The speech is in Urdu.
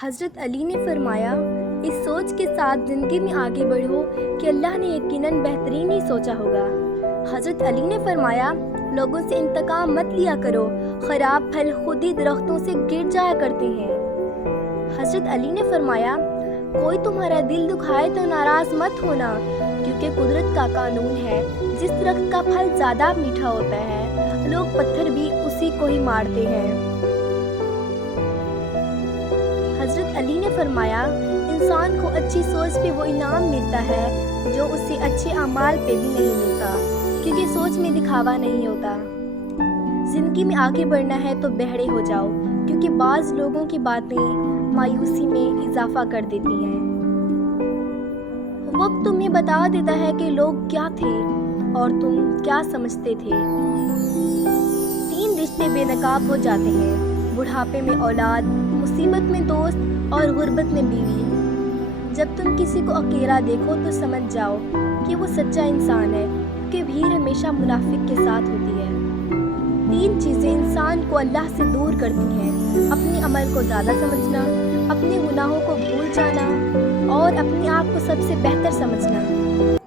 حضرت علی نے فرمایا، اس سوچ کے ساتھ زندگی میں آگے بڑھو کہ اللہ نے یقیناً بہترین ہی سوچا ہوگا۔ حضرت علی نے فرمایا، لوگوں سے انتقام مت لیا کرو، خراب پھل خود ہی درختوں سے گر جایا کرتے ہیں۔ حضرت علی نے فرمایا، کوئی تمہارا دل دکھائے تو ناراض مت ہونا، کیونکہ قدرت کا قانون ہے، جس درخت کا پھل زیادہ میٹھا ہوتا ہے، لوگ پتھر بھی اسی کو ہی مارتے ہیں۔ حضرت علی نے فرمایا، انسان کو اچھی سوچ پہ وہ انعام ملتا ہے جو اسے اچھے اعمال پہ بھی نہیں ملتا، کیونکہ سوچ میں دکھاوا نہیں ہوتا۔ زندگی میں آگے بڑھنا ہے تو بہرے ہو جاؤ، کیونکہ بعض لوگوں کی باتیں مایوسی میں اضافہ کر دیتی ہیں۔ وقت تمہیں بتا دیتا ہے کہ لوگ کیا تھے اور تم کیا سمجھتے تھے۔ 3 رشتے بے نقاب ہو جاتے ہیں: بڑھاپے میں اولاد، مصیبت میں دوست اور غربت میں بیوی۔ جب تم کسی کو اکیلا دیکھو تو سمجھ جاؤ کہ وہ سچا انسان ہے، کیونکہ بھیڑ ہمیشہ منافق کے ساتھ ہوتی ہے۔ 3 چیزیں انسان کو اللہ سے دور کرتی ہیں: اپنے عمل کو زیادہ سمجھنا، اپنے گناہوں کو بھول جانا اور اپنے آپ کو سب سے بہتر سمجھنا۔